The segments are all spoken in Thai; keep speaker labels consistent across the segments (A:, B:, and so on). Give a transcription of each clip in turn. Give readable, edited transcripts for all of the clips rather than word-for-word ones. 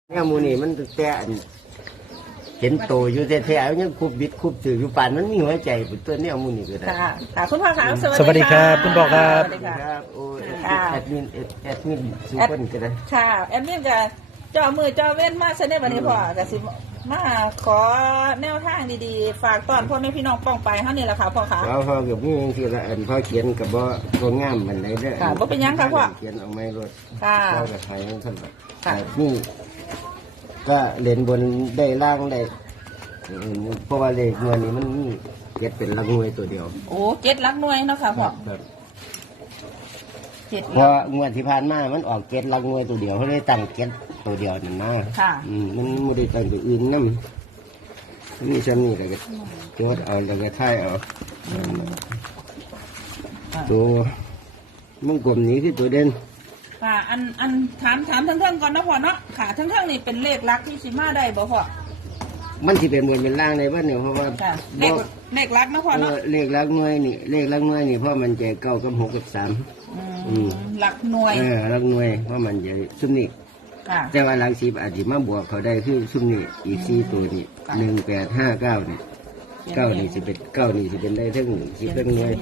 A: เนี่ยมูนี่มันแต่เห็นโตอยู่แท้ๆยังคุบบิดคุบถืออยู่ป่านมันมีหัวใจเป็นตัวเนี่ยมูนี่ก็ได้
B: ค่ะค่ะคุณพ่อคะ
C: สวัสดีครับคุณพ่อครับ
B: สวัสดีค่ะ
A: โอ้แอดมินสุพรรณก็ได้
B: ค่ะแอดมินกับเจ้ามือเจ้าเว้นมาเสนอวันนี้พ่อกับสิมาขอแนวทางดีๆฝากตอนพ่อแม่พี่น้องป้องไปเท่านี้แหละค่ะพ่อคะ
A: พ่อเกือบนี่ยังทีละอันพ่อเขียนกับบ่ตัวงามมันไหนเด้อ
B: ค่ะบ่เป็นยังค่ะพ่อ
A: เขียนเอาไม้รถ
B: ค่ะ
A: พ่อกับไทยท่านนี่ก็เล่นบนได้ล่างได้เพราะว่าเลขเงินนี่มันมีเจ็ดเป็นลักงวยตัวเดียว
B: โอ้เจ็ดลักหน่วยเนาะค่ะพ่อ
A: เจ็ดเพราะงวดที่ผ่านมามันออกเจ็ดลักงวยตัวเดียวเขาเลยตั้งเจ็ดตัวเดียวนั่นมา
B: ค่ะ
A: มันไม่ได้ตั้งตัวอื่นนั่นนี่ฉันนี่แหละก็โจทย์เอาแล้วก็ท่ายเอาตัวมึงกลมนี้คือตัวเด่น
B: ค่ะอันถามทั้งก่อนนะพ่อเนาะค่ะทั้งนี่เป็นเลขลักที่สิมาได้บ่พ่อ
A: มันสิเป็นบนเป็นล่างในบ้านเนี่ยเพราะว่า
B: เลขลักนะพ่อเนาะ
A: เลขลักหน่วยนี่เลขลักหน่วยนี่เพราะมันจะ9 กับ 6 กับ 3
B: หลักหน่วย
A: ลักหน่วยเพราะมันจะซุ่มนี่แต่ว่าหลัง10อาจจะมาบวกเขาได้คือซุ่มนี่อีก4ตัวนี่1859นี่9นี่สิเป็น9นี่สิเป็นได้ทั้งสิเป็นหน่วย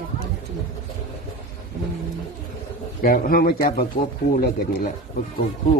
A: แต่เขาไม่จับประกบคู่แล้วกันนี่แหละประกบคู่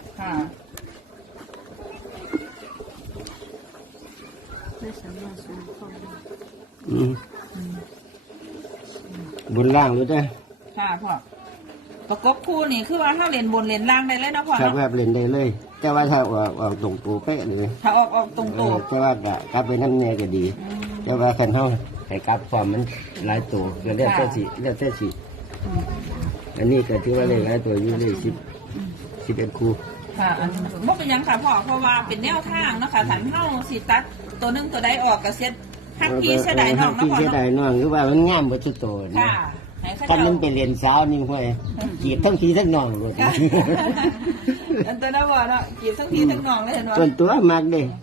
A: บนล่างรู้ได้
B: ค่ะพ่อประกบคู่นี่คือว่าถ้าเล่นบนเล่นล่างได้เลยนะพ่อ
A: ครับเล่นได้เลยแต่ว่าถ้าออกตรงตัวเป๊ะเลย
B: ถ้าออกตรงตัว
A: แต่ว่ากลับไปน้ำเนี่ยก็ดีแต่ว่าคันเท่าให้กลับความมันหลายตัวเรียกเท่าสี่อันนี้ก็ถือว่าเลขหลายตัวอยู่เลย11 คู่
B: ค่ะบ่เป็นยังค่ะพ่อเพราะว่าเป็นแนวทางนะคะถันเท่าสิตัดตัวนึงตัวใดออกกับเซ็ตฮักกี้เสดายน้องนะพ่อเนาะ
A: เสดายน้องคือว่ามันงามหมดทุกตัว
B: ค่ะ
A: ถ้ามันไปเรียนสาวนี่ห้วยจีบทั้งพี่ทั้งน้องเลย
B: อันตัวนั้นว่าเนาะจีบทั้งพี่ทั้งน้องเลยเห็นไหม
A: ตัวมากเลย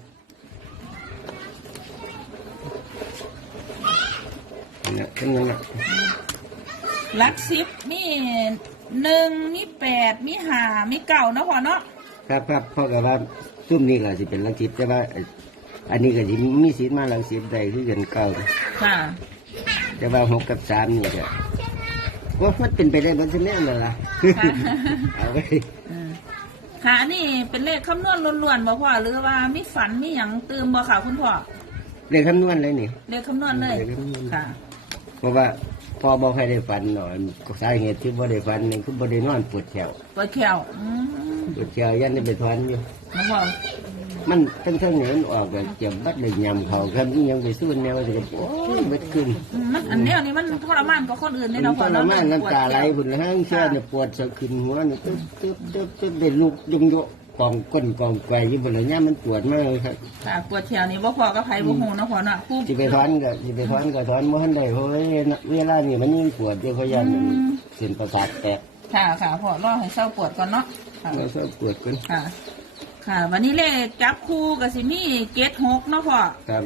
A: เนี่ยทั้งนั้นแหละ
B: ลักซิปมี1มี8มี5มี9นะพ่อเนาะ
A: ครับเพราะกับว่าซุ่มนี่ก็จะเป็นลักซิปแต่ว่าอันนี้ก็จะมีสิทธิ์มาลักซิปได้คือกัน9
B: ค่ะ
A: แต่ว่า6 กับ 3นี่ก็ว่ามันเป็นไปได้บนเส้นแน่เลยล่ะเอาไป
B: ค่ะนี่เป็นเลขคำนวณล้วนๆบ่พ่อหรือว่ามีฝันมีอย่างเติมบ่ค่ะคุณพ่อ
A: เลขคำนวณเลยนี่
B: เลขคำนวณเลยค่ะ
A: เพราะว่าพอบอกให้ได้ฟันหน่อยสาเหตุที่บ่ได้ฟันนี่คือบ่ได้นอนปวดแขว
B: ปวดแขว
A: ยันได้ไปทอนอยู่มันทั้งเนี่ยมันออกแบบเจ็บบัดเลยยำเขาครับนี่ยังไปสู้แนวจะโอ้ยเบ็ดขึ้น
B: มันอันนี้มันทรมานกว่าคนอื่นเนี่ยเรา
A: ทรมานน้ำตาไหลหุ่นแล้วทั้งเชื่อเนี่ยปวดสะขึ้นหัวเนี่ยตึ๊บได้ลูกยงโยกองก้นกองไกวยิ่งบนเลยเนี่ยมันปวดมากเลยครับ
B: ปวดแขวนี่บ่พอก็ไผ่บ่หูนะพ่อเนาะ
A: สิไปถอนก็ถอนบ่ทันได้เพราะเวลานี่มันยิ่งปวดเยอะเพราะยันเส้นประสาทแตก
B: ค่ะพ่อรอให้เศร้าปวดก่อนเนาะ
A: เศร้าปวดก่อน
B: ค่ะวันนี้เลขจับคู่กับสิมี76เนาะพ่อ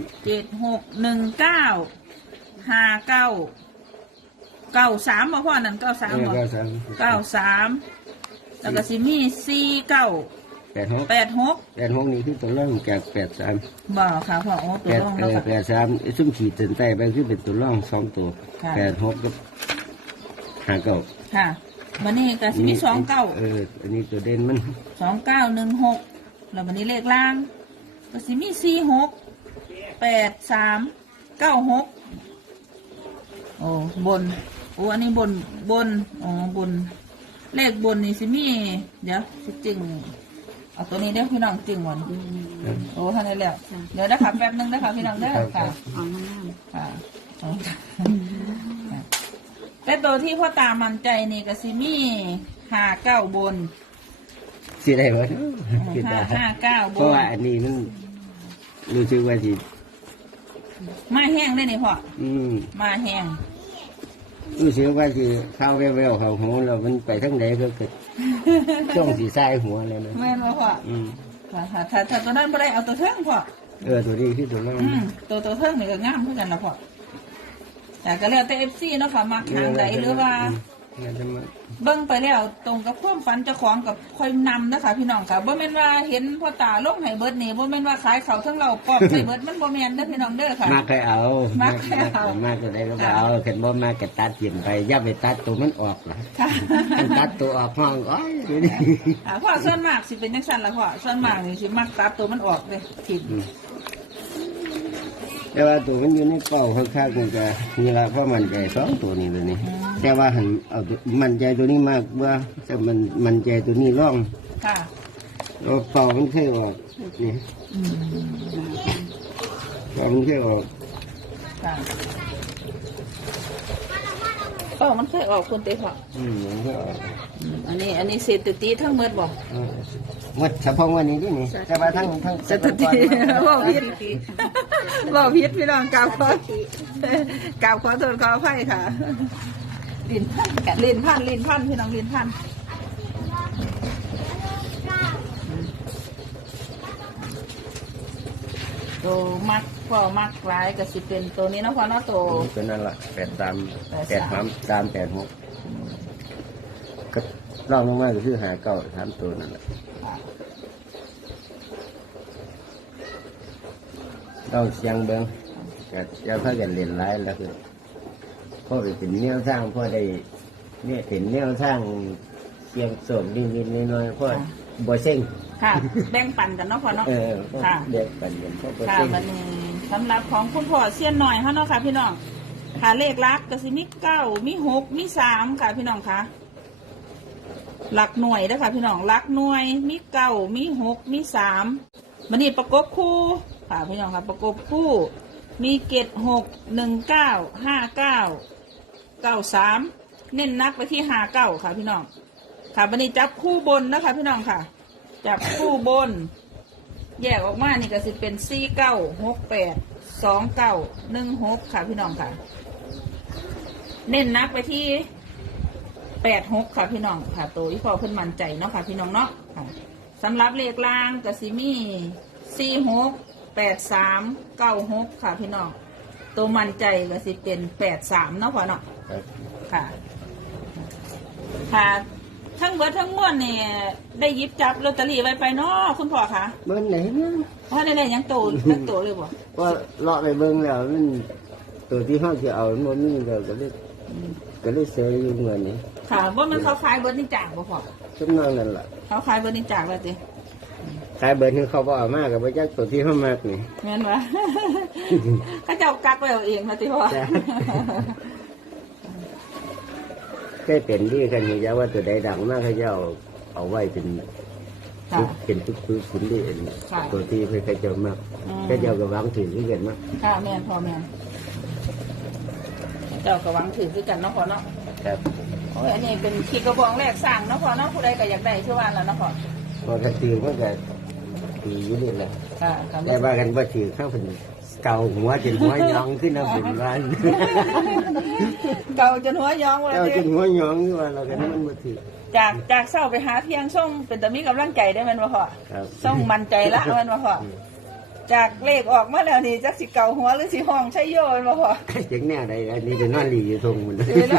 B: 76 19 59 93บ่พ่อนั่น93บ่93แล้วก็สิมี49 86
A: นี่คือตัวร่องแก่83
B: บ่ค่ะพ่อตัวร่องแล้วก็
A: 83ซุ่มขีดเส้นใต้ไปคือเป็นตัวร่อง2ตัว86กับ59
B: ค่ะวันนี้ก็สิมี29
A: อันนี้ตัวเด่นมัน
B: 2916แล้ววันนี้เลขล่างก็สิมี46 83 96โอ้บนโอ้อันนี้บนอ๋อบนเลขบนนี่สิมีเดี๋ยวสิจึงเอาตัวนี้ได้พี่น้องจึงวันโอ้ท่านได้แล้วเดี๋ยวนะคะแป๊บนึงนะคะพี่น้องได้ค่ะค่ะแต่ตัวที่พ่อตามั่นใจนี่ก็สิมี59บน
A: สิได้บ่
B: 59บน
A: เพราะว่าอันนี้มันรู้สึกว่าสิ
B: มาแห้งได้นี่พ่อมาแห้ง
A: รู้สึกว่าสิเข้าแววๆเขาหัวเรามันไปทั้งไหนก็เกิดช่วงสีใส่หัวเลยนะ
B: แม่นบ่พ่อถ้าตัวนั้นบ่ได้เอาตัวเทิงพ่อ
A: ตัวนี้ที่ตัวนั้น
B: ตัวเทิงนี่ก็งามเหมือนกันล่ะพ่อแต่ก็แล้วแต่ FC เนาะค่ะมักทางใดหรือว่า
A: น่าจะมา
B: เบิ่งไปแล้วตรงกับความฝันเจ้าของกับคอยนำนะคะพี่น้องค่ะบ่แม่นว่าเห็นพ่อตาลงให้เบิดนี่บ่แม่นว่าขายเขาทั้งเราปอบให้เบิดมันบ่แม่นเด้อพี่น้องเด้อค่ะ
A: มากให้เอา
B: มากให้เอา
A: มากก็ได้ก็เอาเห็นบ่มากก็ตัดกินไปอย่าไปตัดตัวมันออกล่ะ
B: ค่ะ
A: ตัดตัวออกห้องอ้อยเดี๋ยวนี้
B: พ่อส่วนมากสิเป็นจังซั่นล่ะพ่อส่วนมากนี่สิมักตัดตัวมันออกเด้ทิ่ม
A: แต่ว่าตัวมันอยู่ในเป้าค่อนข้างมันจะนี่ละเพราะมันใจสองตัวนี้เลยนี่แต่ว่าหันเอามันใจตัวนี้มากว่าแต่มันใจตัวนี้ร่อง
B: ค่ะ
A: แล้วเป้ามันเคยออกนี่
B: อืม
A: เป้ามันเคยออก
B: ค่ะมันเคยออกคนเตะพ่อ
A: มันเคยออก
B: อันนี้เศรษฐกิจทั้งหมดบ่
A: หมดเฉพาะวันนี้ที่นี่แต่ว่าทั้ง
B: เศรษฐกิจบ่ผิดบ่ผิดพี่น้องกราบขอโทษขออภัยค่ะลิ้นพันพี่น้องลิ้นพันตัวมักพ่อมักหลายก็สิเป็นตัวนี้เนาะพ่อเนาะตัว
A: เป็นนั่นละ8 3 8 6ก็ลองลงมาก็คือหาเก้าถามตัวนั่นแหละต้องเสียงเบิ้งก็จะพากันเรียนร้ายแล้วคือพ่อไปเป็นแนวสร้างพ่อได้เนี่ยเป็นแนวสร้างเสียงโสมนิดๆน้อยๆพ่อบ่เซ็ง
B: ค่ะ แบ่งปันกันเนาะพ่อเนาะ ค่ะ
A: เด็กปันกันพ่อบ่
B: ค่ะ
A: เซ็ง
B: วันนี้สำหรับของคุณพ่อเสี้ยนหน่อยค่ะเนาะค่ะพี่น้องค่ะเลขลักก็สิมี9มี6มี3ค่ะพี่น้องค่ะหลักหน่วยนะคะพี่น้องหลักหน่วยมี9มี6มี3วันนี้ประกบคู่ค่ะพี่น้องค่ะประกบคู่มี7 6 19 59 93เน้นนักไปที่59ค่ะพี่น้องค่ะวันนี้จับคู่บนนะคะพี่น้องค่ะจับคู่บน แยกออกมานี่ก็สิเป็น49682916ค่ะพี่น้องค่ะ เน้นนักไปที่86ค่ะพี่น้องค่ะตัวอีพอเพิ่นมั่นใจเนาะค่ะพี่น้องเนาะค่ะสำหรับเลขล่างก็สิมี468396ค่ะพี่น้องตัวมั่นใจก็สิเป็น83เนาะพ่อเนาะ
A: ครับ
B: ค่ะค่ะทั้งเบิดทั้งมวลเนี่ยได้หยิบจับลอตเตอรี่ไว้ไปเนาะคุณพ่อคะ
A: เบิ้งไหนเนี่ย
B: ว่าได้เลยยังโตยังโตเลยบ่
A: ว่าเลาะไปเบิ้งแล้วมันตัวที่ห้องจะเอามันมีก็เลยเสียอยู่เงินนี่
B: ค่ะว่ามันเขาขายเบิดนี่จากบ่พอ
A: ชุดนองนั่นแหละ
B: เขาขายเบิดนี่จากแล้วติ
A: ขายเบิร์นเขาบอกเอามากกับพระเจ้าตัวที่ห้องมากนี่
B: แม่นวะ เขาเจ้ากักไว้เอาเองนะติพ่อ
A: จ้ะ แค่เป็นที่กันนี่จะว่าตัวใดดังมากเขาจะเอาไว้เป็น
B: ค่ะ
A: เป็นปึ๊กขุนดี
B: ค่ะ
A: ตัวที่ไม่เคยเจอมาก
B: อืม
A: แค่เจ้ากับวางถือที่เกินมาก
B: ค่ะแม่นพ่อแม่นเจ้าก็หวังถือคือกันเนาะพ่อเนาะ
A: ครับ
B: โอ้ยอันนี้เป็นขีดกระบองแรกสร้างเนาะพ่อเนาะผู้ใดก็อยากได้ชื่อว่าแล้วเนาะพ่อ
A: พอกระตือมันก็ตีอยู่นี่แหละ
B: ค่ะค่ะ
A: แต่ว่ากันว่าถือเข้าเป็นเก่าหัวจนหัวยองขึ้นเอาเป็นวัน
B: เก่าจนหัวยองเลย
A: เจ้าจ
B: ติ
A: นหัวยองขึ้นมาเรากันมันมาถือ
B: จากเศร้าไปหาเที่ยงส่งเป็นแต่มีกำลังใจได้แมันบ่พ่อ
A: ครับ
B: ส่งมันใจละแมันบ่พ่อจากเลขออกมาแล้วนี่จักสิเก่าหัวหรือสิห้องใช่โยแมันบ่พ่อ
A: จังแน่ใดอันนี้เป็นนอนหลีอยู่ตรงมัน
B: เดี๋ยวนะ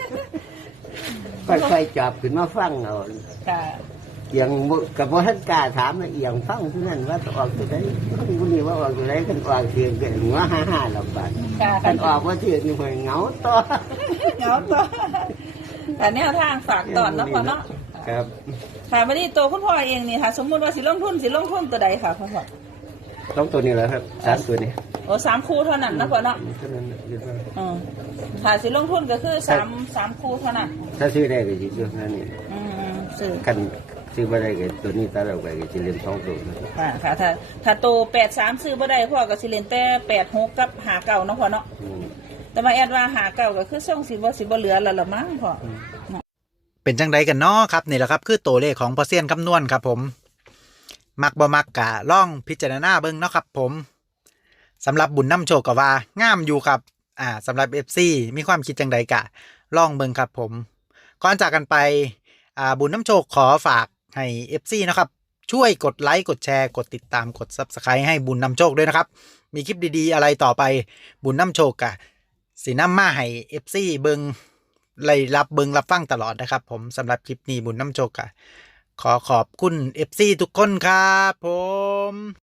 A: ค่อยๆจับขึ้นมาฟังเอา
B: ค่ะ
A: เอียงกับว่าท่านกล้าถามนะเอียงฟังที่นั่นว่าจะออกตัวไหนคนนี้ว่าออกตัวไหนกันออกเสียงกันหัว55ลำบาก
B: ค่ะ
A: กันออกว่าเสียงนี่หวยเหงาต่อ
B: เหงาตัวแต่แนวทางฝากตอนเนาะพ่อเนาะ
A: ครับ
B: ค่ะวันนี้ตัวคุณพ่อเองนี่ค่ะสมมุติว่าสิลงทุนตัวใดค่ะพ่อพ่อ
A: ต้องตัวนี้แหละครับ3ตัวนี้
B: โอ้3คู่เท่านั้นนะพ่อเนาะ
A: เท่านั้นเรียกว่า
B: อืมค่ะสิลงทุนก็คือ3คู่เท่านั้น
A: ถ้าซื้อได้ก็จะซื้อนั่นนี่
B: ซื้อ
A: คันซื้อไม่ได้ก็ตัวนี้ตาเราไปก็จะเรียน2ตัว
B: ค่ะถ้าโต83ซื้อบ่ได้พ่อก็สิเล่นแต่86กับ59เนาะพ่อเนาะ
A: อืม
B: แต่มาแอดว่า59ก็คือส่งสิบ่เหลือแล้วละมั้งพ่อ
C: เป็นจังไดกันเนาะครับนี่แหละครับคือตัวเลขของพอเซียนคำนวณครับผมมักบ่มักกะล่องพิจารณาเบิ่งเนาะครับผมสำหรับบุญน้ำโชคก็ว่างามอยู่ครับสำหรับ FC มีความคิดจังไดกะล่องเบิ่งครับผมก่อนจากกันไปบุญน้ำโชคขอฝากให้ FC นะครับช่วยกดไลค์กดแชร์กดติดตามกด Subscribe ให้บุญน้ำโชคด้วยนะครับมีคลิปดีๆอะไรต่อไปบุญน้ำโชคกะสินำมาให้ FC เบิ่งไล่รับเบิงรับฟังตลอดนะครับผมสำหรับคลิปนี้บุญน้ำโชคขอขอบคุณ FC ทุกคนครับผม